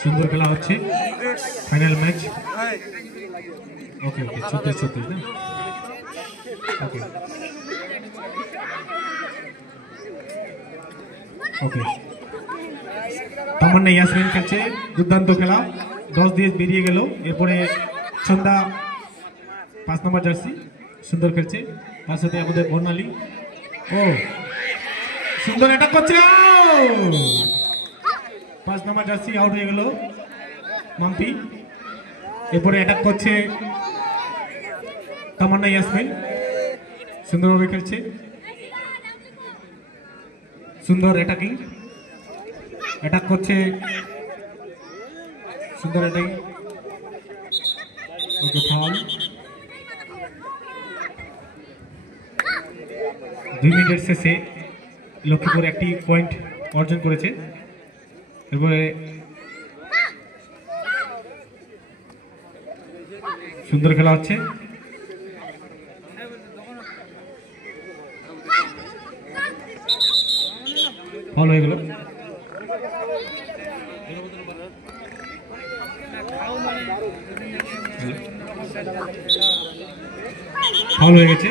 সুন্দর খেলা হচ্ছে ফাইনাল ম্যাচ ওকে ওকে 36-36 না ওকে ওকে তামান্না ইয়াসমিন খেলছে দুর্দান্ত খেলা 10 দিয়ে বেরিয়ে গেল এরপরে ছন্দা 5 নম্বর জার্সি সুন্দর খেলছে তার সাথে আমাদের বর্ণালী ও সুন্দর অ্যাটাক করছে 5 নম্বর জার্সি আউট হয়ে গেল মাম্পি এরপরে অ্যাটাক করছে তামান্না ইয়াসমিন সুন্দরভাবে খেলছে সুন্দর অ্যাটাকিং অ্যাটাক করছে সুন্দর অ্যাটাকিং ওকে ফাউল 2 মিনিটের শেষে লক্ষ্মীপুর একটি পয়েন্ট অর্জন করেছে এরপরে সুন্দর খেলা হচ্ছে ফল হয়ে গেল ফাউল হয়ে গেছে